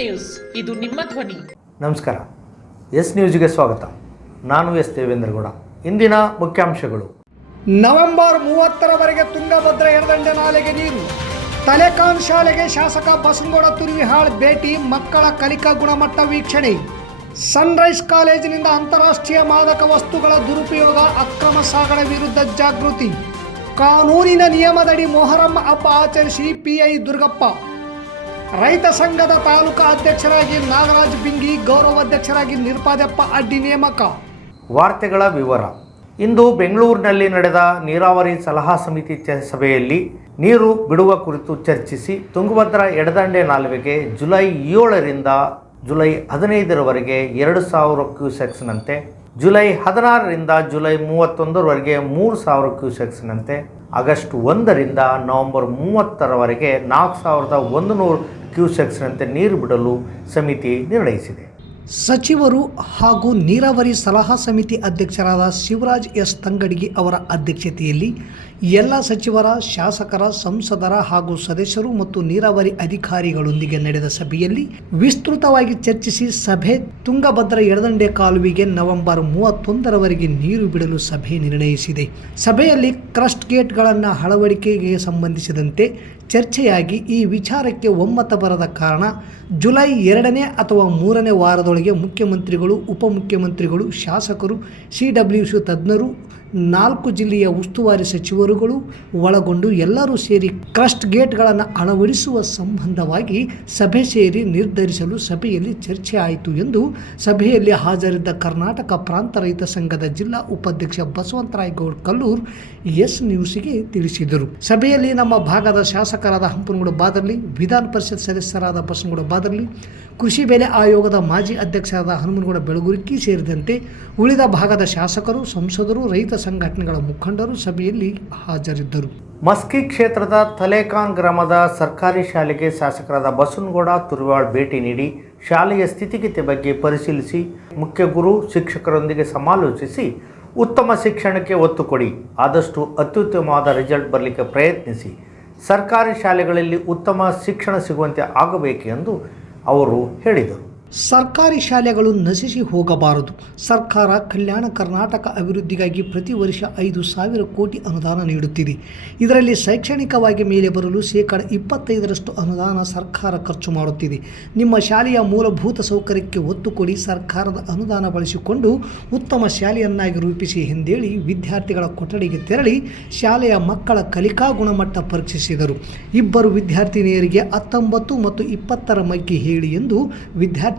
News. ಇದು ನಿಮ್ಮ ಧ್ವನಿ. ನಮಸ್ಕಾರ. ಎಸ್ ನ್ಯೂಸ್ಗೆ ಸ್ವಾಗತ. ನಾನು ಎಸ್ ದೇವೇಂದ್ರಗೌಡ. ಇಂದಿನ ಮುಖ್ಯಾಂಶಗಳು. ನವೆಂಬರ್ ಮೂವತ್ತರವರೆಗೆ ತುಂಗಭದ್ರ ಎಡದಂಡೆ ನಾಲೆಗೆ ನೀರು. ತಲೆಕಾನ್ ಶಾಲೆಗೆ ಶಾಸಕ ಬಸನಗೌಡ ತುರ್ವಿಹಾಳ್ ಭೇಟಿ ಮಕ್ಕಳ ಕಲಿಕಾ ಗುಣಮಟ್ಟ ವೀಕ್ಷಣೆ. ಸನ್ರೈಸ್ ಕಾಲೇಜಿನಿಂದ ಅಂತಾರಾಷ್ಟ್ರೀಯ ಮಾದಕ ವಸ್ತುಗಳ ದುರುಪಯೋಗ ಅಕ್ರಮ ಸಾಗಣೆ ವಿರುದ್ಧ ಜಾಗೃತಿ. ಕಾನೂನಿನ ನಿಯಮದಡಿ ಮೊಹರಂ ಹಬ್ಬ ಆಚರಿಸಿ ಪಿಐ ದುರ್ಗಪ್ಪ. ರೈತ ಸಂಘದ ತಾಲೂಕು ಅಧ್ಯಕ್ಷರಾಗಿ ನಾಗರಾಜ್ ಬಿಂಗಿ ಗೌರವಾಧ್ಯಕ್ಷರಾಗಿ ನಿರ್ಪಾದಪ್ಪ ಅಡ್ಡಿ ನೇಮಕ. ವಾರ್ತೆಗಳ ವಿವರ. ಇಂದು ಬೆಂಗಳೂರಿನಲ್ಲಿ ನಡೆದ ನೀರಾವರಿ ಸಲಹಾ ಸಮಿತಿ ಸಭೆಯಲ್ಲಿ ನೀರು ಬಿಡುವ ಕುರಿತು ಚರ್ಚಿಸಿ ತುಂಗಭದ್ರಾ ಎಡದಂಡೆ ನಾಲುವೆಗೆ ಜುಲೈ ಏಳರಿಂದ ಜುಲೈ ಹದಿನೈದರವರೆಗೆ ಎರಡು ಸಾವಿರ ಕ್ಯೂಸೆಕ್ಸ್ನಂತೆ, ಜುಲೈ ಹದಿನಾರರಿಂದ ಜುಲೈ ಮೂವತ್ತೊಂದರವರೆಗೆ ಮೂರು ಸಾವಿರ ಕ್ಯೂಸೆಕ್ಸ್ನಂತೆ, ಆಗಸ್ಟ್ ಒಂದರಿಂದ ನವೆಂಬರ್ ಮೂವತ್ತರವರೆಗೆ ನಾಲ್ಕು ಸಾವಿರದ ಒಂದು ನೂರು ಕ್ಯೂಸೆಕ್ಸ್ನಂತೆ ನೀರು ಬಿಡಲು ಸಮಿತಿ ನಿರ್ಣಯಿಸಿದೆ. ಸಚಿವರು ಹಾಗೂ ನೀರಾವರಿ ಸಲಹಾ ಸಮಿತಿ ಅಧ್ಯಕ್ಷರಾದ ಶಿವರಾಜ್ ಎಸ್ ತಂಗಡಗಿ ಅವರ ಅಧ್ಯಕ್ಷತೆಯಲ್ಲಿ ಎಲ್ಲ ಸಚಿವರ, ಶಾಸಕರ, ಸಂಸದರ ಹಾಗೂ ಸದಸ್ಯರು ಮತ್ತು ನೀರಾವರಿ ಅಧಿಕಾರಿಗಳೊಂದಿಗೆ ನಡೆದ ಸಭೆಯಲ್ಲಿ ವಿಸ್ತೃತವಾಗಿ ಚರ್ಚಿಸಿ ಸಭೆ ತುಂಗಭದ್ರಾ ಎಡದಂಡೆ ಕಾಲುವೆಗೆ ನವೆಂಬರ್ ಮೂವತ್ತೊಂದರವರೆಗೆ ನೀರು ಬಿಡಲು ಸಭೆ ನಿರ್ಣಯಿಸಿದೆ. ಸಭೆಯಲ್ಲಿ ಕ್ರಸ್ಟ್ ಗೇಟ್ಗಳನ್ನು ಅಳವಡಿಕೆಗೆ ಸಂಬಂಧಿಸಿದಂತೆ ಚರ್ಚೆಯಾಗಿ ಈ ವಿಚಾರಕ್ಕೆ ಒಮ್ಮತ ಬರದ ಕಾರಣ ಜುಲೈ ಎರಡನೇ ಅಥವಾ ಮೂರನೇ ವಾರದೊಳಗೆ ಮುಖ್ಯಮಂತ್ರಿಗಳು, ಉಪಮುಖ್ಯಮಂತ್ರಿಗಳು, ಶಾಸಕರು, ಸಿ ಡಬ್ಲ್ಯೂ ಸಿ ತಜ್ಞರು ನಾಲ್ಕು ಜಿಲ್ಲೆಯ ಉಸ್ತುವಾರಿ ಸಚಿವರುಗಳು ಒಳಗೊಂಡು ಎಲ್ಲರೂ ಸೇರಿ ಕ್ರಸ್ಟ್ ಗೇಟ್ಗಳನ್ನು ಅಳವಡಿಸುವ ಸಂಬಂಧವಾಗಿ ಸಭೆ ಸೇರಿ ನಿರ್ಧರಿಸಲು ಸಭೆಯಲ್ಲಿ ಚರ್ಚೆ ಆಯಿತು ಎಂದು ಸಭೆಯಲ್ಲಿ ಹಾಜರಿದ್ದ ಕರ್ನಾಟಕ ಪ್ರಾಂತ ರೈತ ಸಂಘದ ಜಿಲ್ಲಾ ಉಪಾಧ್ಯಕ್ಷ ಬಸವಂತರಾಯ್ ಗೌಡ್ ಕಲ್ಲೂರ್ ಎಸ್ ನ್ಯೂಸ್ಗೆ ತಿಳಿಸಿದರು. ಸಭೆಯಲ್ಲಿ ನಮ್ಮ ಭಾಗದ ಶಾಸಕರಾದ ಹಂಪನಗೌಡ ಬಾದರ್ಲಿ, ವಿಧಾನ ಪರಿಷತ್ ಸದಸ್ಯರಾದ ಬಸನಗೌಡ ಬಾದರ್ಲಿ, ಕೃಷಿ ಬೆಲೆ ಆಯೋಗದ ಮಾಜಿ ಅಧ್ಯಕ್ಷರಾದ ಹನುಮನಗೌಡ ಬೆಳಗುರಿಕಿ ಸೇರಿದಂತೆ ಉಳಿದ ಭಾಗದ ಶಾಸಕರು, ಸಂಸದರು, ರೈತ ಸಂಘಟನೆಗಳ ಮುಖಂಡರು ಸಭೆಯಲ್ಲಿ ಹಾಜರಿದ್ದರು. ಮಸ್ಕಿ ಕ್ಷೇತ್ರದ ತಲೇಕಾನ್ ಗ್ರಾಮದ ಸರ್ಕಾರಿ ಶಾಲೆಗೆ ಶಾಸಕರಾದ ಬಸವನಗೌಡ ತುರ್ವಾಳ್ ಭೇಟಿ ನೀಡಿ ಶಾಲೆಯ ಸ್ಥಿತಿಗತಿ ಬಗ್ಗೆ ಪರಿಶೀಲಿಸಿ ಮುಖ್ಯ ಗುರು ಶಿಕ್ಷಕರೊಂದಿಗೆ ಸಮಾಲೋಚಿಸಿ ಉತ್ತಮ ಶಿಕ್ಷಣಕ್ಕೆ ಒತ್ತು ಕೊಡಿ. ಆದಷ್ಟು ಅತ್ಯುತ್ತಮವಾದ ರಿಸಲ್ಟ್ ಬರಲಿಕ್ಕೆ ಪ್ರಯತ್ನಿಸಿ. ಸರ್ಕಾರಿ ಶಾಲೆಗಳಲ್ಲಿ ಉತ್ತಮ ಶಿಕ್ಷಣ ಸಿಗುವಂತೆ ಆಗಬೇಕು ಎಂದು ಅವರು ಹೇಳಿದರು. ಸರ್ಕಾರಿ ಶಾಲೆಗಳು ನಶಿಸಿ ಹೋಗಬಾರದು. ಸರ್ಕಾರ ಕಲ್ಯಾಣ ಕರ್ನಾಟಕ ಅಭಿವೃದ್ಧಿಗಾಗಿ ಪ್ರತಿ ವರ್ಷ ಐದು ಸಾವಿರ ಕೋಟಿ ಅನುದಾನ ನೀಡುತ್ತಿದೆ. ಇದರಲ್ಲಿ ಶೈಕ್ಷಣಿಕವಾಗಿ ಮೇಲೆ ಬರಲು ಶೇಕಡ ಇಪ್ಪತ್ತೈದರಷ್ಟು ಅನುದಾನ ಸರ್ಕಾರ ಖರ್ಚು ಮಾಡುತ್ತಿದೆ. ನಿಮ್ಮ ಶಾಲೆಯ ಮೂಲಭೂತ ಸೌಕರ್ಯಕ್ಕೆ ಒತ್ತು ಕೊಡಿ ಸರ್ಕಾರದ ಅನುದಾನ ಬಳಸಿಕೊಂಡು ಉತ್ತಮ ಶಾಲೆಯನ್ನಾಗಿ ರೂಪಿಸಿ ಎಂದೇಳಿ ವಿದ್ಯಾರ್ಥಿಗಳ ಕೊಠಡಿಗೆ ತೆರಳಿ ಶಾಲೆಯ ಮಕ್ಕಳ ಕಲಿಕಾ ಗುಣಮಟ್ಟ ಪರೀಕ್ಷಿಸಿದರು. ಇಬ್ಬರು ವಿದ್ಯಾರ್ಥಿನಿಯರಿಗೆ ಹತ್ತೊಂಬತ್ತು ಮತ್ತು ಇಪ್ಪತ್ತರ ಮೈಕಿ ಹೇಳಿ ಎಂದು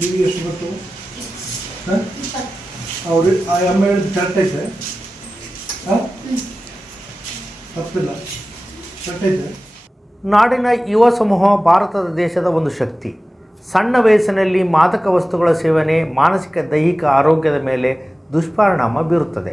ನೀವು ಎಷ್ಟು ಹಾಂ? ಅವ್ರು, ಆ ಎಂ ಎಲ್ ಕರೆಕ್ಟ್ ಐತೆ. ಹಾಂ? ತಪ್ಪಿಲ್ಲ. ಕರೆಕ್ಟ್ ಐತೆ. ನಾಡಿನ ಯುವ ಸಮೂಹ ಭಾರತದ ದೇಶದ ಒಂದು ಶಕ್ತಿ. ಸಣ್ಣ ವಯಸ್ಸಿನಲ್ಲಿ ಮಾದಕ ವಸ್ತುಗಳ ಸೇವನೆ, ಮಾನಸಿಕ, ದೈಹಿಕ ಆರೋಗ್ಯದ ಮೇಲೆ ದುಷ್ಪರಿಣಾಮ ಬೀರುತ್ತದೆ.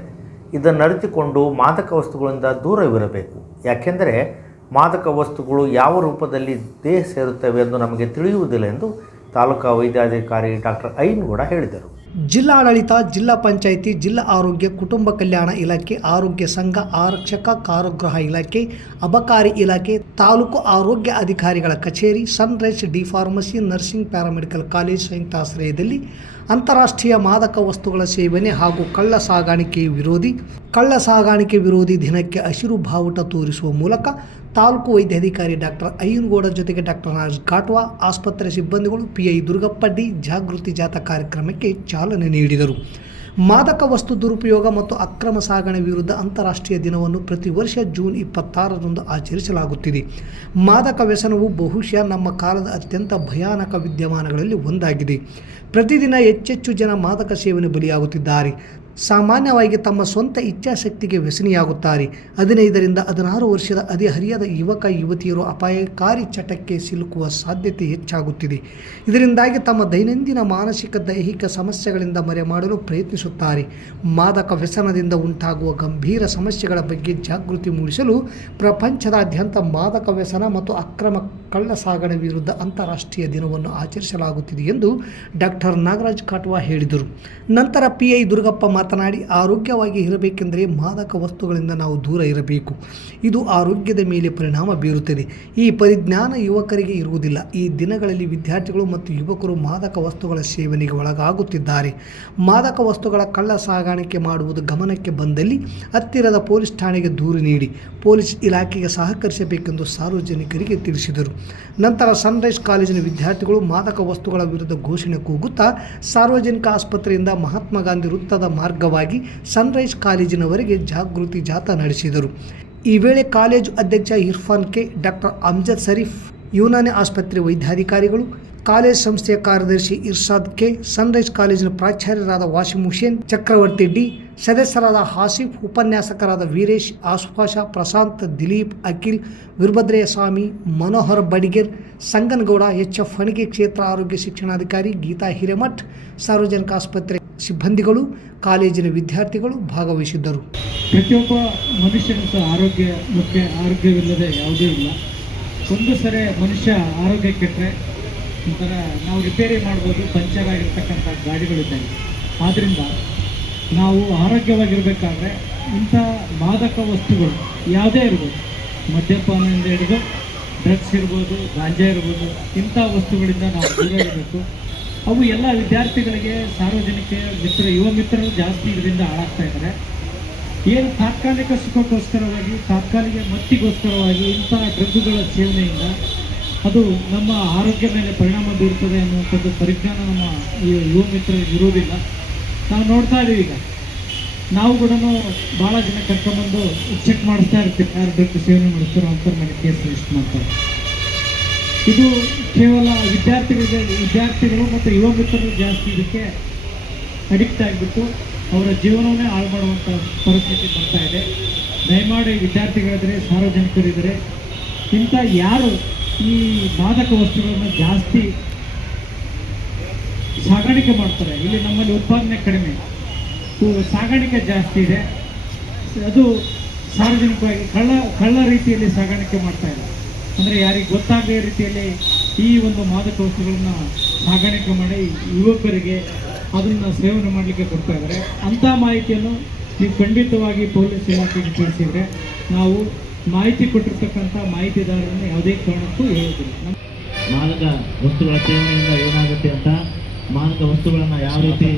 ಇದನ್ನು ಅರಿತುಕೊಂಡು ಮಾದಕ ವಸ್ತುಗಳಿಂದ ದೂರವಿರಬೇಕು. ಯಾಕೆಂದರೆ ಮಾದಕ ವಸ್ತುಗಳು ಯಾವ ರೂಪದಲ್ಲಿ ದೇಹ ಸೇರುತ್ತವೆ ಎಂದು ನಮಗೆ ತಿಳಿಯುವುದಿಲ್ಲ ಎಂದು ತಾಲೂಕಾ ವೈದ್ಯಾಧಿಕಾರಿ ಡಾಕ್ಟರ್ ಐನ್ಗೌಡ ಹೇಳಿದರು. ಜಿಲ್ಲಾಡಳಿತ, ಜಿಲ್ಲಾ ಪಂಚಾಯಿತಿ, ಜಿಲ್ಲಾ ಆರೋಗ್ಯ, ಕುಟುಂಬ ಕಲ್ಯಾಣ ಇಲಾಖೆ, ಆರೋಗ್ಯ ಸಂಘ, ಆರಕ್ಷಕ, ಕಾರಾಗೃಹ ಇಲಾಖೆ, ಅಬಕಾರಿ ಇಲಾಖೆ, ತಾಲೂಕು ಆರೋಗ್ಯ ಅಧಿಕಾರಿಗಳ ಕಚೇರಿ, sunrise, D pharmacy, nursing, paramedical college ಸಂಯುಕ್ತ ಆಶ್ರಯದಲ್ಲಿ ಅಂತಾರಾಷ್ಟ್ರೀಯ ಮಾದಕ ವಸ್ತುಗಳ ಸೇವನೆ ಹಾಗೂ ಕಳ್ಳ ಸಾಗಾಣಿಕೆ ವಿರೋಧಿ, ಕಳ್ಳ ಸಾಗಾಣಿಕೆ ವಿರೋಧಿ ದಿನಕ್ಕೆ ಹಸಿರು ಬಾವುಟ ತೋರಿಸುವ ಮೂಲಕ ತಾಲೂಕು ವೈದ್ಯಾಧಿಕಾರಿ ಡಾಕ್ಟರ್ ಅಯ್ಯನಗೌಡ ಜೊತೆಗೆ ಡಾಕ್ಟರ್ ರಾಜ್ ಘಾಟ್ವಾ ಆಸ್ಪತ್ರೆ ಸಿಬ್ಬಂದಿಗಳು, ಪಿಐ ದುರ್ಗಪ್ಪ ಡಿ ಜಾಗೃತಿ ಜಾಥಾ ಕಾರ್ಯಕ್ರಮಕ್ಕೆ ಚಾಲನೆ ನೀಡಿದರು. ಮಾದಕ ವಸ್ತು ದುರುಪಯೋಗ ಮತ್ತು ಅಕ್ರಮ ಸಾಗಣೆ ವಿರುದ್ಧ ಅಂತಾರಾಷ್ಟ್ರೀಯ ದಿನವನ್ನು ಪ್ರತಿ ವರ್ಷ ಜೂನ್ ಇಪ್ಪತ್ತಾರರಂದು ಆಚರಿಸಲಾಗುತ್ತಿದೆ. ಮಾದಕ ವ್ಯಸನವು ಬಹುಶಃ ನಮ್ಮ ಕಾಲದ ಅತ್ಯಂತ ಭಯಾನಕ ವಿದ್ಯಮಾನಗಳಲ್ಲಿ ಒಂದಾಗಿದೆ. ಪ್ರತಿದಿನ ಹೆಚ್ಚೆಚ್ಚು ಜನ ಮಾದಕ ಸೇವನೆ ಬಲಿಯಾಗುತ್ತಿದ್ದಾರೆ. ಸಾಮಾನ್ಯವಾಗಿ ತಮ್ಮ ಸ್ವಂತ ಇಚ್ಛಾಶಕ್ತಿಗೆ ವ್ಯಸನಿಯಾಗುತ್ತಾರೆ. ಹದಿನೈದರಿಂದ ಹದಿನಾರು ವರ್ಷದ ಹದಿಹರಿಯದ ಯುವಕ, ಯುವತಿಯರು ಅಪಾಯಕಾರಿ ಚಟಕ್ಕೆ ಸಿಲುಕುವ ಸಾಧ್ಯತೆ ಹೆಚ್ಚಾಗುತ್ತಿದೆ. ಇದರಿಂದಾಗಿ ತಮ್ಮ ದೈನಂದಿನ ಮಾನಸಿಕ, ದೈಹಿಕ ಸಮಸ್ಯೆಗಳಿಂದ ಮರೆಮಾಡಲು ಪ್ರಯತ್ನಿಸುತ್ತಾರೆ. ಮಾದಕ ವ್ಯಸನದಿಂದ ಉಂಟಾಗುವ ಗಂಭೀರ ಸಮಸ್ಯೆಗಳ ಬಗ್ಗೆ ಜಾಗೃತಿ ಮೂಡಿಸಲು ಪ್ರಪಂಚದಾದ್ಯಂತ ಮಾದಕ ವ್ಯಸನ ಮತ್ತು ಅಕ್ರಮ ಕಳ್ಳ ಸಾಗಣೆ ವಿರುದ್ಧ ಅಂತಾರಾಷ್ಟ್ರೀಯ ದಿನವನ್ನು ಆಚರಿಸಲಾಗುತ್ತಿದೆ ಎಂದು ಡಾಕ್ಟರ್ ನಾಗರಾಜ್ ಕಾಟ್ವಾ ಹೇಳಿದರು. ನಂತರ ಪಿ ಐ ದುರ್ಗಪ್ಪ ಮಾತನಾಡಿ, ಆರೋಗ್ಯವಾಗಿ ಇರಬೇಕೆಂದರೆ ಮಾದಕ ವಸ್ತುಗಳಿಂದ ನಾವು ದೂರ ಇರಬೇಕು. ಇದು ಆರೋಗ್ಯದ ಮೇಲೆ ಪರಿಣಾಮ ಬೀರುತ್ತದೆ. ಈ ಪರಿಜ್ಞಾನ ಯುವಕರಿಗೆ ಇರುವುದಿಲ್ಲ. ಈ ದಿನಗಳಲ್ಲಿ ವಿದ್ಯಾರ್ಥಿಗಳು ಮತ್ತು ಯುವಕರು ಮಾದಕ ವಸ್ತುಗಳ ಸೇವನೆಗೆ ಒಳಗಾಗುತ್ತಿದ್ದಾರೆ. ಮಾದಕ ವಸ್ತುಗಳ ಕಳ್ಳ ಸಾಗಾಣಿಕೆ ಮಾಡುವುದು ಗಮನಕ್ಕೆ ಬಂದಲ್ಲಿ ಹತ್ತಿರದ ಪೊಲೀಸ್ ಠಾಣೆಗೆ ದೂರು ನೀಡಿ, ಪೊಲೀಸ್ ಇಲಾಖೆಗೆ ಸಹಕರಿಸಬೇಕೆಂದು ಸಾರ್ವಜನಿಕರಿಗೆ ತಿಳಿಸಿದರು. ನಂತರ ಸನ್ರೈಸ್ ಕಾಲೇಜಿನ ವಿದ್ಯಾರ್ಥಿಗಳು ಮಾದಕ ವಸ್ತುಗಳ ವಿರುದ್ಧ ಘೋಷಣೆ ಕೂಗುತ್ತಾ, ಸಾರ್ವಜನಿಕ ಆಸ್ಪತ್ರೆಯಿಂದ ಮಹಾತ್ಮ ಗಾಂಧಿ ವೃತ್ತದ ಮಾರ್ಗವಾಗಿ ಸನ್ರೈಸ್ ಕಾಲೇಜಿನವರೆಗೆ ಜಾಗೃತಿ ಜಾಥಾ ನಡೆಸಿದರು. ಈ ವೇಳೆ ಕಾಲೇಜು ಅಧ್ಯಕ್ಷ ಇರ್ಫಾನ್ ಕೆ ಡಾಕ್ಟರ್ ಅಮ್ಜದ್ ಶರೀಫ್, ಯುನಾನಿ ಆಸ್ಪತ್ರೆ ವೈದ್ಯಾಧಿಕಾರಿಗಳು ಕಾಲೇಜ್ ಸಂಸ್ಥೆಯ ಕಾರ್ಯದರ್ಶಿ ಇರ್ಷಾದ್ ಕೆ. ಸನ್ರೈಸ್ ಕಾಲೇಜಿನ ಪ್ರಾಚಾರ್ಯರಾದ ವಾಸಿಂ ಹುಸೇನ್, ಚಕ್ರವರ್ತಿ ಡಿ. ಸದಸ್ಯರಾದ ಹಾಸಿಫ್, ಉಪನ್ಯಾಸಕರಾದ ವೀರೇಶ್ ಆಸುಭಾಷ ಪ್ರಶಾಂತ್, ದಿಲೀಪ್, ಅಖಿಲ್ ವೀರಭದ್ರಯ್ಯ ಸ್ವಾಮಿ ಮನೋಹರ್ ಬಡಿಗೇರ್, ಸಂಗನಗೌಡ ಎಚ್ ಎಫ್ ಹಣಿಗೆ ಕ್ಷೇತ್ರ ಆರೋಗ್ಯ ಶಿಕ್ಷಣಾಧಿಕಾರಿ ಗೀತಾ ಹಿರೇಮಠ್, ಸಾರ್ವಜನಿಕ ಆಸ್ಪತ್ರೆ ಸಿಬ್ಬಂದಿಗಳು, ಕಾಲೇಜಿನ ವಿದ್ಯಾರ್ಥಿಗಳು ಭಾಗವಹಿಸಿದ್ದರು. ಪ್ರತಿಯೊಬ್ಬ ಮನುಷ್ಯನಿಗೂ ಸಹ ಆರೋಗ್ಯ ಮುಖ್ಯ, ಆರೋಗ್ಯವಿಲ್ಲದೆ ಯಾವುದೂ ಇಲ್ಲ. ಒಂದು ಸರಿ ಮನುಷ್ಯ ಆರೋಗ್ಯ ಕೆಟ್ಟರೆ ಒಂಥರ ನಾವು ರಿಪೇರಿ ಮಾಡ್ಬೋದು, ಪಂಚರ್ ಆಗಿರ್ತಕ್ಕಂಥ ಗಾಡಿಗಳಿದ್ದಾವೆ ಆದ್ದರಿಂದ ನಾವು ಆರೋಗ್ಯವಾಗಿರಬೇಕಾದ್ರೆ ಇಂಥ ಮಾದಕ ವಸ್ತುಗಳು ಯಾವುದೇ ಇರ್ಬೋದು. ಮದ್ಯಪಾನದಿಂದ ಹಿಡಿದು ಡ್ರಗ್ಸ್ ಇರ್ಬೋದು, ಗಾಂಜಾ ಇರ್ಬೋದು, ಇಂಥ ವಸ್ತುಗಳಿಂದ ನಾವು ದೂರ ಇರಬೇಕು ಅವು ಎಲ್ಲ ವಿದ್ಯಾರ್ಥಿಗಳಿಗೆ, ಸಾರ್ವಜನಿಕ ಮಿತ್ರ, ಯುವ ಮಿತ್ರರು ಜಾಸ್ತಿ ಇದರಿಂದ ಹಾಳಾಗ್ತಾ ಇದ್ದಾರೆ. ಏನು ತಾತ್ಕಾಲಿಕ ಸುಖಕ್ಕೋಸ್ಕರವಾಗಿ, ತಾತ್ಕಾಲಿಕ ಮತ್ತಿಗೋಸ್ಕರವಾಗಿ ಇಂಥ ಡ್ರಗ್ಗುಗಳ ಸೇವನೆಯಿಂದ ಅದು ನಮ್ಮ ಆರೋಗ್ಯ ಮೇಲೆ ಪರಿಣಾಮ ಬೀರುತ್ತದೆ ಅನ್ನುವಂಥದ್ದು ಪರಿಜ್ಞಾನ ನಮ್ಮ ಈ ಯುವ ಮಿತ್ರರಿಗೆ ಇರುವುದಿಲ್ಲ. ನಾವು ನೋಡ್ತಾ ಇದ್ದೀವಿ ಈಗ. ನಾವು ಕೂಡ ಭಾಳ ಜನ ಕರ್ಕೊಂಡ್ಬಂದು ಚೆಕ್ ಮಾಡಿಸ್ತಾ ಇರ್ತೀವಿ. ಯಾರು ಬೇಕು ಸೇವನೆ ಮಾಡಿಸ್ತಾರೋ ಅಂತ ಮೇಲೆ ಕೇಸ್ ರಿಜಿಸ್ಟರ್ ಮಾಡ್ತಾರೆ. ಇದು ಕೇವಲ ವಿದ್ಯಾರ್ಥಿಗಳಿಗೆ, ವಿದ್ಯಾರ್ಥಿಗಳು ಮತ್ತು ಯುವ ಮಿತ್ರರು ಜಾಸ್ತಿ ಇದಕ್ಕೆ ಅಡಿಕ್ಟ್ ಆಗಿಬಿಟ್ಟು ಅವರ ಜೀವನವನ್ನೇ ಹಾಳು ಮಾಡುವಂಥ ಪರಿಸ್ಥಿತಿ ಬರ್ತಾ ಇದೆ. ದಯಮಾಡಿ ವಿದ್ಯಾರ್ಥಿಗಳಿದ್ರೆ, ಸಾರ್ವಜನಿಕರಿದ್ದರೆ. ಇಂಥ ಯಾರು ಈ ಮಾದಕ ವಸ್ತುಗಳನ್ನು ಜಾಸ್ತಿ ಸಾಗಾಣಿಕೆ ಮಾಡ್ತಾರೆ. ಇಲ್ಲಿ ನಮ್ಮಲ್ಲಿ ಉತ್ಪಾದನೆ ಕಡಿಮೆ. ಸಾಗಾಣಿಕೆ ಜಾಸ್ತಿ ಇದೆ. ಅದು ಸಾರ್ವಜನಿಕವಾಗಿ ಕಳ್ಳ ಕಳ್ಳ ರೀತಿಯಲ್ಲಿ ಸಾಗಾಣಿಕೆ ಮಾಡ್ತಾ ಇಲ್ಲ ಅಂದರೆ ಯಾರಿಗೆ ಗೊತ್ತಾಗದೇ ರೀತಿಯಲ್ಲಿ ಈ ಒಂದು ಮಾದಕ ವಸ್ತುಗಳನ್ನು ಸಾಗಾಣಿಕೆ ಮಾಡಿ ಯುವಕರಿಗೆ ಅದನ್ನು ಸೇವನೆ ಮಾಡಲಿಕ್ಕೆ ಕೊಡ್ತಾ ಇದ್ದಾರೆ. ಅಂಥ ಮಾಹಿತಿಯನ್ನು ನೀವು ಖಂಡಿತವಾಗಿ ಪೊಲೀಸ್ ಇಲಾಖೆಗೆ ತಿಳಿಸಿದರೆ ನಾವು ಮಾಹಿತಿ ಕೊಟ್ಟಿರ್ತಕ್ಕಂಥ ಮಾಹಿತಿದಾರರನ್ನು ಯಾವುದೇ ಕಾರಣಕ್ಕೂ ಹೇಳೋದಿಲ್ಲ. ಮಾದಕ ವಸ್ತುಗಳ ಸೇವನೆಯಿಂದ ಏನಾಗುತ್ತೆ ಅಂತ ಮಾದಕ ವಸ್ತುಗಳನ್ನು ಯಾವ ರೀತಿ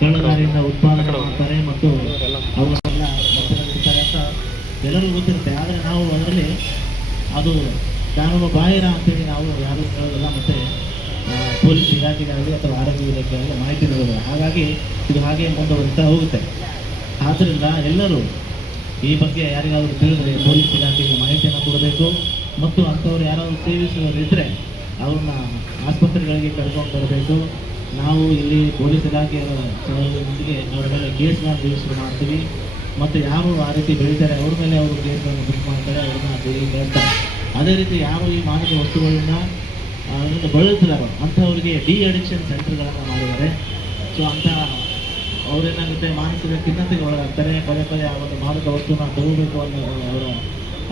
ಕಳ್ಳದಾರಿಯಿಂದ ಉತ್ಪಾದನೆ ಮಾಡ್ತಾರೆ ಮತ್ತು ಅವುಗಳನ್ನೆಲ್ಲ ಮತ್ತೊಂದಿರ್ತಾರೆ ಅಂತ ಎಲ್ಲರಿಗೂ ಗೊತ್ತಿರುತ್ತೆ. ಆದರೆ ನಾವು ಅದರಲ್ಲಿ ಅದು ಕಾನೂನು ಬಾಹಿರ ಅಂತೇಳಿ ನಾವು ಯಾರು ಹೇಳೋದಿಲ್ಲ ಮತ್ತು ಪೊಲೀಸ್ ಇಲಾಖೆಗಾಗಲಿ ಅಥವಾ ಆರೋಗ್ಯ ಇಲಾಖೆಗಾಗಲಿ ಮಾಹಿತಿ ನೀಡೋದಿಲ್ಲ. ಹಾಗಾಗಿ ಇದು ಹಾಗೆ ಮುಂದುವರಿತಾ ಹೋಗುತ್ತೆ. ಆದ್ದರಿಂದ ಎಲ್ಲರೂ ಈ ಬಗ್ಗೆ ಯಾರಿಗಾದರೂ ತಿಳಿದ್ರೆ ಪೊಲೀಸ್ ಇಲಾಖೆಗೆ ಮಾಹಿತಿಯನ್ನು ಕೊಡಬೇಕು. ಮತ್ತು ಅಂಥವ್ರು ಯಾರಾದರೂ ಸೇವಿಸುವವರು ಇದ್ದರೆ ಅವ್ರನ್ನ ಆಸ್ಪತ್ರೆಗಳಿಗೆ ಕರ್ಕೊಂಡು ಬರಬೇಕು. ನಾವು ಇಲ್ಲಿ ಪೊಲೀಸ್ ಇಲಾಖೆಯ ಸಹಯೋಗದೊಂದಿಗೆ ಅವರ ಮೇಲೆ ಕೇಸ್ಗಳನ್ನು ರಿಜಿಸ್ಟರ್ ಮಾಡ್ತೀವಿ. ಮತ್ತು ಯಾರು ಆ ರೀತಿ ಬೆಳೀತಾರೆ ಅವ್ರ ಮೇಲೆ ಅವರು ಕೇಸ್ಗಳನ್ನು ಬುಕ್ ಮಾಡ್ತಾರೆ, ಅವ್ರನ್ನ ಜೈಲಿಗೆ ಕಳಿಸ್ತಾರೆ ಅದೇ ರೀತಿ ಯಾರು ಈ ಮಾದಕ ವಸ್ತುಗಳಿಂದ ಅದರಿಂದ ಬಳಲ್ತಿದಾರೋ ಅಂಥವ್ರಿಗೆ ಡಿ ಅಡಿಕ್ಷನ್ ಸೆಂಟರ್ಗಳನ್ನು ಮಾಡಿದ್ದಾರೆ. ಸೊ ಅಂಥ ಅವ್ರೇನಾಗುತ್ತೆ ಮಾನಸಿಕ ಖಿನ್ನತೆಗೆ ಒಳಗಾಗ್ತಾರೆ. ಪದೇ ಪದೇ ಆ ಒಂದು ಮಾದಕ ವಸ್ತುನ ತಗೋಬೇಕು ಅನ್ನೋ ಅವರ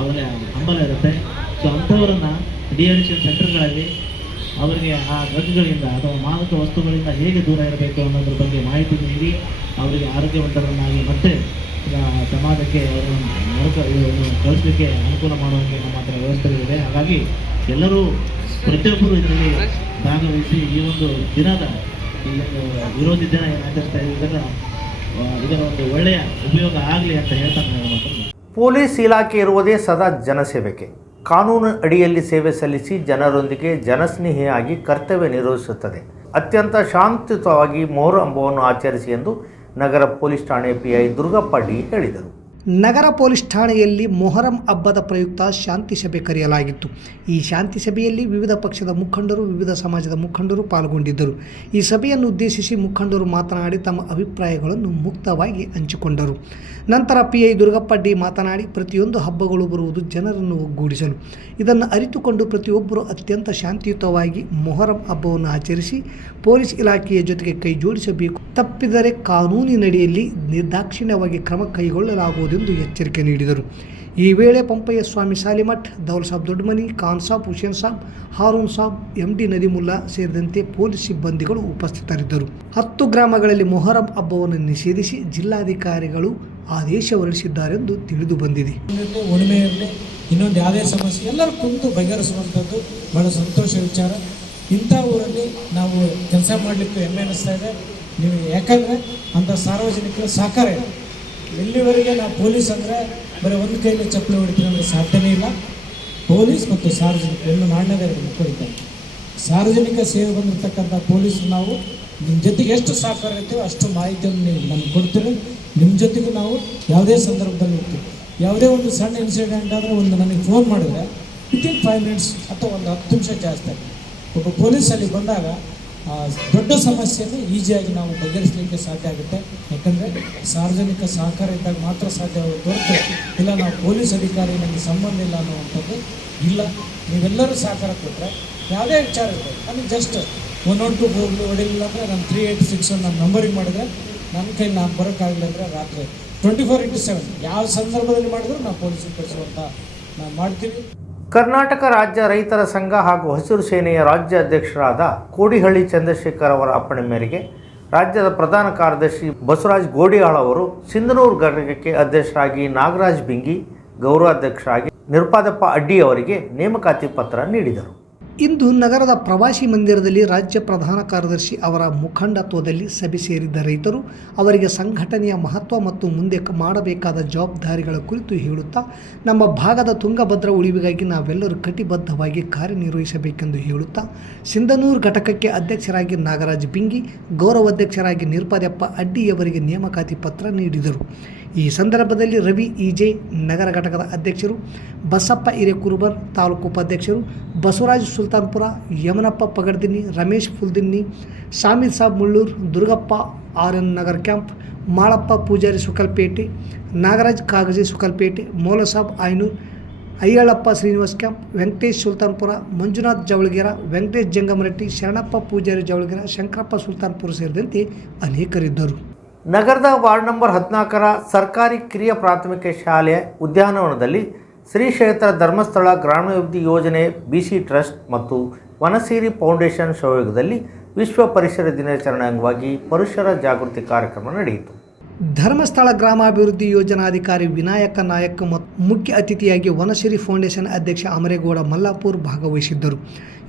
ಅವರ ಹಂಬಲ ಇರುತ್ತೆ. ಸೊ ಅಂಥವರನ್ನು ಡಿ ಅಡಿಕ್ಷನ್ ಸೆಂಟರ್ಗಳಲ್ಲಿ ಅವರಿಗೆ ಆ ಡ್ರಗ್ಗಳಿಂದ ಅಥವಾ ಮಾದಕ ವಸ್ತುಗಳಿಂದ ಹೇಗೆ ದೂರ ಇರಬೇಕು ಅನ್ನೋದ್ರ ಬಗ್ಗೆ ಮಾಹಿತಿ ನೀಡಿ, ಅವರಿಗೆ ಆರೋಗ್ಯವಂತರನ್ನಾಗಿ ಮತ್ತೆ ಸಮಾಜಕ್ಕೆ ಅವರನ್ನು ಕಳಿಸಲಿಕ್ಕೆ ಅನುಕೂಲ ಮಾಡುವಂಗೆ ನಮ್ಮ ಹತ್ರ ವ್ಯವಸ್ಥೆಗಳಿದೆ ಹಾಗಾಗಿ ಎಲ್ಲರೂ ಪ್ರತಿಯೊಬ್ಬರು ಇದರಲ್ಲಿ ಭಾಗವಹಿಸಿ ಈ ಒಂದು ದಿನದ ವಿರೋಧಿ ದಿನ ಆಚರಿಸ್ತಾ ಇದ್ದಾರೆ ಇದರ ಒಂದು ಒಳ್ಳೆಯ ಉಪಯೋಗ ಆಗಲಿ ಅಂತ ಹೇಳ್ತಾ ನಾನು ಮಾತನ್ನು ಪೊಲೀಸ್ ಇಲಾಖೆ ಇರುವುದೇ ಸದಾ ಜನಸೇವೆಗೆ. ಕಾನೂನು ಅಡಿಯಲ್ಲಿ ಸೇವೆ ಸಲ್ಲಿಸಿ ಜನರೊಂದಿಗೆ ಜನಸ್ನೇಹಿಯಾಗಿ ಕರ್ತವ್ಯ ನಿರ್ವಹಿಸುತ್ತದೆ. ಅತ್ಯಂತ ಶಾಂತಿಯುತವಾಗಿ ಮೊಹರ ಹಬ್ಬವನ್ನು ಆಚರಿಸಿ ಎಂದು ನಗರ ಪೊಲೀಸ್ ಠಾಣೆ ಪಿಐ ದುರ್ಗಪ್ಪ ಡಿ ಹೇಳಿದರು. ನಗರ ಪೊಲೀಸ್ ಠಾಣೆಯಲ್ಲಿ ಮೊಹರಂ ಹಬ್ಬದ ಪ್ರಯುಕ್ತ ಶಾಂತಿ ಸಭೆ ಕರೆಯಲಾಗಿತ್ತು. ಈ ಶಾಂತಿ ಸಭೆಯಲ್ಲಿ ವಿವಿಧ ಪಕ್ಷದ ಮುಖಂಡರು, ವಿವಿಧ ಸಮಾಜದ ಮುಖಂಡರು ಪಾಲ್ಗೊಂಡಿದ್ದರು. ಈ ಸಭೆಯನ್ನು ಉದ್ದೇಶಿಸಿ ಮುಖಂಡರು ಮಾತನಾಡಿ ತಮ್ಮ ಅಭಿಪ್ರಾಯಗಳನ್ನು ಮುಕ್ತವಾಗಿ ಹಂಚಿಕೊಂಡರು. ನಂತರ ಪಿ ಐ ದುರ್ಗಪ್ಪ ಡಿ ಮಾತನಾಡಿ, ಪ್ರತಿಯೊಂದು ಹಬ್ಬಗಳು ಬರುವುದು ಜನರನ್ನು ಒಗ್ಗೂಡಿಸಲು. ಇದನ್ನು ಅರಿತುಕೊಂಡು ಪ್ರತಿಯೊಬ್ಬರು ಅತ್ಯಂತ ಶಾಂತಿಯುತವಾಗಿ ಮೊಹರಂ ಹಬ್ಬವನ್ನು ಆಚರಿಸಿ ಪೊಲೀಸ್ ಇಲಾಖೆಯ ಜೊತೆಗೆ ಕೈ ಜೋಡಿಸಬೇಕು ತಪ್ಪಿದರೆ ಕಾನೂನಿನಡಿಯಲ್ಲಿ ನಿರ್ದಾಕ್ಷಿಣ್ಯವಾಗಿ ಕ್ರಮ ಕೈಗೊಳ್ಳಲಾಗುವುದೆಂದು ಎಚ್ಚರಿಕೆ ನೀಡಿದರು. ಈ ವೇಳೆ ಪಂಪಯ್ಯ ಸ್ವಾಮಿ ಸಾಲಿಮಠ್ ದೌಲ್ ಸಾಬ್ ದೊಡ್ಡಮನಿ, ಖಾನ್ ಸಾಬ್ ಹುಸೇನ್ ಸಾಬ್, ಹಾರೂನ್ ಸಾಬ್ ಎಂ ಡಿ ನದಿಮುಲ್ಲಾ ಸೇರಿದಂತೆ ಪೊಲೀಸ್ ಸಿಬ್ಬಂದಿಗಳು ಉಪಸ್ಥಿತರಿದ್ದರು. ಹತ್ತು ಗ್ರಾಮಗಳಲ್ಲಿ ಮೊಹರಂ ಹಬ್ಬವನ್ನು ನಿಷೇಧಿಸಿ ಜಿಲ್ಲಾಧಿಕಾರಿಗಳು ಆದೇಶ ಹೊರಡಿಸಿದ್ದಾರೆಂದು ತಿಳಿದು ಬಂದಿದೆ. ಇನ್ನೊಂದು ಯಾವುದೇ ಸಮಸ್ಯೆ, ಎಲ್ಲರೂ ಕುಂತು ಬಗೆಹರಿಸುವಂಥದ್ದು ಬಹಳ ಸಂತೋಷ ವಿಚಾರ. ಇಂಥ ಊರಲ್ಲಿ ನಾವು ಕೆಲಸ ಮಾಡಲಿಕ್ಕೆ ಹೆಮ್ಮೆ ಅನ್ನಿಸ್ತಾ ಇದೆ. ನೀವು ಯಾಕಂದರೆ ಅಂಥ ಸಾರ್ವಜನಿಕರ ಸಹಕಾರ ಇದೆ. ಎಲ್ಲಿವರೆಗೆ ನಾವು ಪೊಲೀಸ್ ಅಂದರೆ ಬರೀ ಒಂದು ಕೈಯಲ್ಲಿ ಚಪ್ಪಲಿ ಹೊಡಿತೀವಿ ಅಂದರೆ ಸಾಧ್ಯನೇ ಇಲ್ಲ. ಪೊಲೀಸ್ ಮತ್ತು ಸಾರ್ವಜನಿಕ ಎಲ್ಲ ನಾಣ್ಯಗಾರರು ಮುಖ್ಯಡಿದ್ದಾರೆ ಸಾರ್ವಜನಿಕ ಸೇವೆ ಬಂದಿರತಕ್ಕಂಥ ಪೊಲೀಸ್ ನಾವು ನಿಮ್ಮ ಜೊತೆಗೆ ಎಷ್ಟು ಸಹಕಾರ ಇರ್ತೀವಿ ಅಷ್ಟು ಮಾಹಿತಿಯನ್ನು ನೀವು ನಮ್ಗೆ ಕೊಡ್ತೀರಿ. ನಿಮ್ಮ ಜೊತೆಗೂ ನಾವು ಯಾವುದೇ ಸಂದರ್ಭದಲ್ಲಿ ಇರ್ತೀವಿ. ಯಾವುದೇ ಒಂದು ಸಣ್ಣ ಇನ್ಸಿಡೆಂಟ್ ಆದರೆ ಒಂದು ನನಗೆ ಫೋನ್ ಮಾಡಿದರೆ ವಿತಿನ್ ಫೈವ್ ಮಿನಿಟ್ಸ್ ಅಥವಾ ಒಂದು ಹತ್ತು ನಿಮಿಷ ಜಾಸ್ತಿ ಆಗುತ್ತೆ ಒಬ್ಬ ಪೊಲೀಸ್ ಅಲ್ಲಿ ಬಂದಾಗ ದೊಡ್ಡ ಸಮಸ್ಯೆಯನ್ನು ಈಸಿಯಾಗಿ ನಾವು ಬಗೆಹರಿಸಲಿಕ್ಕೆ ಸಾಧ್ಯ ಆಗುತ್ತೆ. ಯಾಕಂದರೆ ಸಾರ್ವಜನಿಕ ಸಹಕಾರ ಇದ್ದಾಗ ಮಾತ್ರ ಸಾಧ್ಯ ಹೊರತು ಇಲ್ಲ ನಾವು ಪೊಲೀಸ್ ಅಧಿಕಾರಿ ನನಗೆ ಸಂಬಂಧ ಇಲ್ಲ ಅನ್ನುವಂಥದ್ದು ಇಲ್ಲ. ನೀವೆಲ್ಲರೂ ಸಹಕಾರ ಕೊಟ್ಟರೆ ಯಾವುದೇ ವಿಚಾರ ಇರ್ಬೋದು. ನನಗೆ ಜಸ್ಟ್ ಒನ್ ಒನ್ ಟು ಹೋಗಲು ಹೊಡಿಲಿಲ್ಲ ಅಂದರೆ ನಾನು ತ್ರೀ ಏಯ್ಟ್ ಸಿಕ್ಸ್ ನನ್ನ ನಂಬರಿಗೆ ಮಾಡಿದ್ರೆ ನನ್ನ ಕೈಲಿ ನಾನು ಬರೋಕ್ಕಾಗಲಿಲ್ಲ ಅಂದರೆ ರಾತ್ರಿ ಟ್ವೆಂಟಿ ಫೋರ್ ಇಂಟು ಸೆವೆನ್ ಯಾವ ಸಂದರ್ಭದಲ್ಲಿ ಮಾಡಿದ್ರು ನಾವು ಪೊಲೀಸಿಗೆ ಕಳಿಸುವಂಥ ನಾನು ಮಾಡ್ತೀವಿ. ಕರ್ನಾಟಕ ರಾಜ್ಯ ರೈತರ ಸಂಘ ಹಾಗೂ ಹಸಿರು ಸೇನೆಯ ರಾಜ್ಯ ಅಧ್ಯಕ್ಷರಾದ ಕೋಡಿಹಳ್ಳಿ ಚಂದ್ರಶೇಖರ್ ಅವರ ಅಪ್ಪಣೆ ಮೇರೆಗೆ ರಾಜ್ಯದ ಪ್ರಧಾನ ಕಾರ್ಯದರ್ಶಿ ಬಸವರಾಜ್ ಗೋಡಿಯಾಳ್ ಅವರು ಸಿಂಧನೂರು ಘಟಕಕ್ಕೆ ಅಧ್ಯಕ್ಷರಾಗಿ ನಾಗರಾಜ್ ಬಿಂಗಿ ಗೌರವಾಧ್ಯಕ್ಷರಾಗಿ ನಿರ್ಪಾದಪ್ಪ ಅಡ್ಡಿ ಅವರಿಗೆ ನೇಮಕಾತಿ ಪತ್ರ ನೀಡಿದರು. ಇಂದು ನಗರದ ಪ್ರವಾಸಿ ಮಂದಿರದಲ್ಲಿ ರಾಜ್ಯ ಪ್ರಧಾನ ಕಾರ್ಯದರ್ಶಿ ಅವರ ಮುಖಂಡತ್ವದಲ್ಲಿ ಸಭೆ ಸೇರಿದ್ದ ರೈತರು ಅವರಿಗೆ ಸಂಘಟನೆಯ ಮಹತ್ವ ಮತ್ತು ಮುಂದೆ ಮಾಡಬೇಕಾದ ಜವಾಬ್ದಾರಿಗಳ ಕುರಿತು ಹೇಳುತ್ತಾ, ನಮ್ಮ ಭಾಗದ ತುಂಗಭದ್ರ ಉಳಿವಿಗಾಗಿ ನಾವೆಲ್ಲರೂ ಕಟಿಬದ್ಧವಾಗಿ ಕಾರ್ಯನಿರ್ವಹಿಸಬೇಕೆಂದು ಹೇಳುತ್ತಾ, ಸಿಂಧನೂರು ಘಟಕಕ್ಕೆ ಅಧ್ಯಕ್ಷರಾಗಿ ನಾಗರಾಜ್ ಬಿಂಗಿ, ಗೌರವಾಧ್ಯಕ್ಷರಾಗಿ ನಿರ್ಪಾದಪ್ಪ ಅಡ್ಡಿಯವರಿಗೆ ನೇಮಕಾತಿ ಪತ್ರ ನೀಡಿದರು. ಈ ಸಂದರ್ಭದಲ್ಲಿ ರವಿ ಇಜೆ ನಗರ ಘಟಕದ ಅಧ್ಯಕ್ಷರು, ಬಸಪ್ಪ ಹಿರೇಕುರುಬರ್ ತಾಲೂಕು ಉಪಾಧ್ಯಕ್ಷರು, Basavaraj Sultanpura, Yamanappa Pagaddinni Ramesh Phuldinni Samid Sab Mullur, Durgappa R N Nagar camp, Malappa Pujari Sukalpete, Nagaraj Kagaji Sukalpete, Moulasab Aynur, Ayyalappa Srinivas camp, Venkatesh Sultanpura, Manjunath Javalagera, Venkatesh Jangamaretti, Sharanappa Pujari Javalagera, Shankarappa Sultanpura ಸೇರಿದಂತೆ ಅನೇಕರಿದ್ದರು. ನಗರದ ward number ಹದಿನಾಲ್ಕರ ಸರ್ಕಾರಿ ಕಿರಿಯ ಪ್ರಾಥಮಿಕ ಶಾಲೆ ಉದ್ಯಾನವನದಲ್ಲಿ ಶ್ರೀ ಕ್ಷೇತ್ರ ಧರ್ಮಸ್ಥಳ ಗ್ರಾಮೀಣಾಭಿವೃದ್ಧಿ ಯೋಜನೆ, ಬಿಸಿ ಟ್ರಸ್ಟ್ ಮತ್ತು ವನಸಿರಿ ಫೌಂಡೇಶನ್ ಸಹಯೋಗದಲ್ಲಿ ವಿಶ್ವ ಪರಿಸರ ದಿನಾಚರಣೆ ಅಂಗವಾಗಿ ಪರಿಸರ ಜಾಗೃತಿ ಕಾರ್ಯಕ್ರಮ ನಡೆಯಿತು. ಧರ್ಮಸ್ಥಳ ಗ್ರಾಮಾಭಿವೃದ್ಧಿ ಯೋಜನಾಧಿಕಾರಿ ವಿನಾಯಕ ನಾಯಕ್ ಮತ್ತು ಮುಖ್ಯ ಅತಿಥಿಯಾಗಿ ವನಸಿರಿ ಫೌಂಡೇಶನ್ ಅಧ್ಯಕ್ಷ ಅಮರೇಗೌಡ ಮಲ್ಲಾಪುರ್ ಭಾಗವಹಿಸಿದ್ದರು.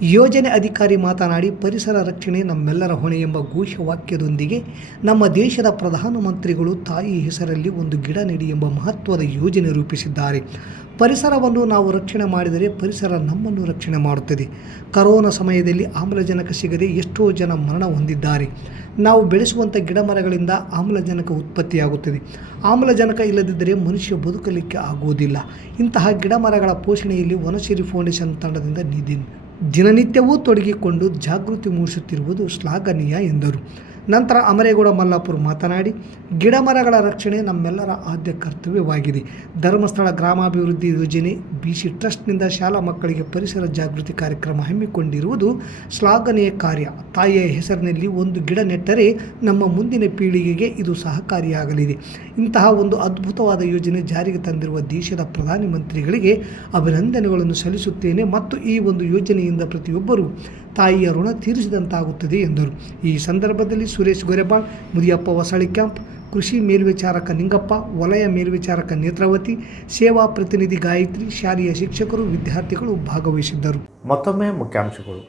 ಯೋಜನೆ ಅಧಿಕಾರಿ ಮಾತನಾಡಿ, ಪರಿಸರ ರಕ್ಷಣೆ ನಮ್ಮೆಲ್ಲರ ಹೊಣೆ ಎಂಬ ಘೋಷವಾಕ್ಯದೊಂದಿಗೆ ನಮ್ಮ ದೇಶದ ಪ್ರಧಾನಮಂತ್ರಿಗಳು ತಾಯಿ ಹೆಸರಲ್ಲಿ ಒಂದು ಗಿಡ ನೆಡಿ ಎಂಬ ಮಹತ್ವದ ಯೋಜನೆ ರೂಪಿಸಿದ್ದಾರೆ. ಪರಿಸರವನ್ನು ನಾವು ರಕ್ಷಣೆ ಮಾಡಿದರೆ ಪರಿಸರ ನಮ್ಮನ್ನು ರಕ್ಷಣೆ ಮಾಡುತ್ತದೆ. ಕರೋನಾ ಸಮಯದಲ್ಲಿ ಆಮ್ಲಜನಕ ಸಿಗದೆ ಎಷ್ಟೋ ಜನ ಮರಣ ಹೊಂದಿದ್ದಾರೆ. ನಾವು ಬೆಳೆಸುವಂಥ ಗಿಡ ಮರಗಳಿಂದ ಆಮ್ಲಜನಕ ಉತ್ಪತ್ತಿಯಾಗುತ್ತದೆ. ಆಮ್ಲಜನಕ ಇಲ್ಲದಿದ್ದರೆ ಮನುಷ್ಯ ಬದುಕಲಿಕ್ಕೆ ಆಗುವುದಿಲ್ಲ. ಇಂತಹ ಗಿಡ ಮರಗಳ ಪೋಷಣೆಯಲ್ಲಿ ವನಶಿರಿ ಫೌಂಡೇಶನ್ ತಂಡದಿಂದ ನಿಧಿ ದಿನನಿತ್ಯವೂ ತೊಡಗಿಕೊಂಡು ಜಾಗೃತಿ ಮೂಡಿಸುತ್ತಿರುವುದು ಶ್ಲಾಘನೀಯ ಎಂದರು. ನಂತರ ಅಮರೇಗೌಡ ಮಲ್ಲಾಪುರ್ ಮಾತನಾಡಿ, ಗಿಡ ಮರಗಳ ರಕ್ಷಣೆ ನಮ್ಮೆಲ್ಲರ ಆದ್ಯ ಕರ್ತವ್ಯವಾಗಿದೆ. ಧರ್ಮಸ್ಥಳ ಗ್ರಾಮಾಭಿವೃದ್ಧಿ ಯೋಜನೆ ಬಿ ಸಿ ಟ್ರಸ್ಟ್ನಿಂದ ಶಾಲಾ ಮಕ್ಕಳಿಗೆ ಪರಿಸರ ಜಾಗೃತಿ ಕಾರ್ಯಕ್ರಮ ಹಮ್ಮಿಕೊಂಡಿರುವುದು ಶ್ಲಾಘನೀಯ ಕಾರ್ಯ. ತಾಯಿಯ ಹೆಸರಿನಲ್ಲಿ ಒಂದು ಗಿಡ ನೆಟ್ಟರೆ ನಮ್ಮ ಮುಂದಿನ ಪೀಳಿಗೆಗೆ ಇದು ಸಹಕಾರಿಯಾಗಲಿದೆ. ಇಂತಹ ಒಂದು ಅದ್ಭುತವಾದ ಯೋಜನೆ ಜಾರಿಗೆ ತಂದಿರುವ ದೇಶದ ಪ್ರಧಾನಮಂತ್ರಿಗಳಿಗೆ ಅಭಿನಂದನೆಗಳನ್ನು ಸಲ್ಲಿಸುತ್ತೇನೆ ಮತ್ತು ಈ ಒಂದು ಯೋಜನೆಯಿಂದ ಪ್ರತಿಯೊಬ್ಬರೂ ತಾಯಿಯ ಋಣ ತೀರಿಸಿದಂತಾಗುತ್ತದೆ ಎಂದರು. ಈ ಸಂದರ್ಭದಲ್ಲಿ ಸುರೇಶ್ ಗೊರೆಬಾಳ್ ಮುದಿಯಪ್ಪ ಹೊಸಳಿ ಕ್ಯಾಂಪ್ ಕೃಷಿ ಮೇಲ್ವಿಚಾರಕ ನಿಂಗಪ್ಪ ವಲಯ ಮೇಲ್ವಿಚಾರಕ ನೇತ್ರಾವತಿ ಸೇವಾ ಪ್ರತಿನಿಧಿ ಗಾಯತ್ರಿ ಶಾಲೆಯ ಶಿಕ್ಷಕರು ವಿದ್ಯಾರ್ಥಿಗಳು ಭಾಗವಹಿಸಿದ್ದರು. ಮತ್ತೊಮ್ಮೆ ಮುಖ್ಯಾಂಶಗಳು.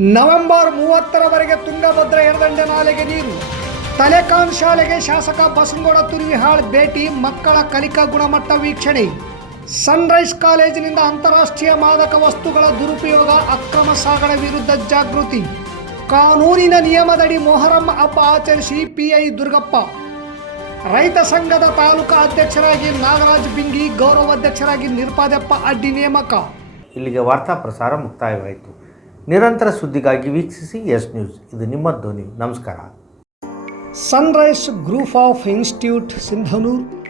ನವೆಂಬರ್ ಮೂವತ್ತರವರೆಗೆ ತುಂಗಭದ್ರಾ ಎಡದಂಡೆ ನಾಲೆಗೆ ನೀರು. ತಲೆಕಾನ್ ಶಾಲೆಗೆ ಶಾಸಕ ಬಸನಗೌಡ ತುರ್ವಿಹಾಳ್ ಭೇಟಿ ಮಕ್ಕಳ ಕಲಿಕಾ ಗುಣಮಟ್ಟ ವೀಕ್ಷಣೆ. ಸನ್ರೈಸ್ ಕಾಲೇಜಿನಿಂದ ಅಂತಾರಾಷ್ಟ್ರೀಯ ಮಾದಕ ವಸ್ತುಗಳ ದುರುಪಯೋಗ ಅಕ್ರಮ ಸಾಗಣೆ ವಿರುದ್ಧ ಜಾಗೃತಿ. ಕಾನೂನಿನ ನಿಯಮದಡಿ ಮೊಹರಂ ಹಬ್ಬ ಆಚರಿಸಿ ಪಿಐ ದುರ್ಗಪ್ಪ. ರೈತ ಸಂಘದ ತಾಲೂಕಾ ಅಧ್ಯಕ್ಷರಾಗಿ ನಾಗರಾಜ್ ಬಿಂಗಿ ಗೌರವಾಧ್ಯಕ್ಷರಾಗಿ ನಿರ್ಪಾದಪ್ಪ ಅಡ್ಡಿ ನೇಮಕ. ಇಲ್ಲಿಗೆ ವಾರ್ತಾ ಪ್ರಸಾರ ಮುಕ್ತಾಯವಾಯಿತು. ನಿರಂತರ ಸುದ್ದಿಗಾಗಿ ವೀಕ್ಷಿಸಿ ಎಸ್ ನ್ಯೂಸ್ ಇದು ನಿಮ್ಮ ಧ್ವನಿ ನಮಸ್ಕಾರ. Sunrise group of institute Sindhanur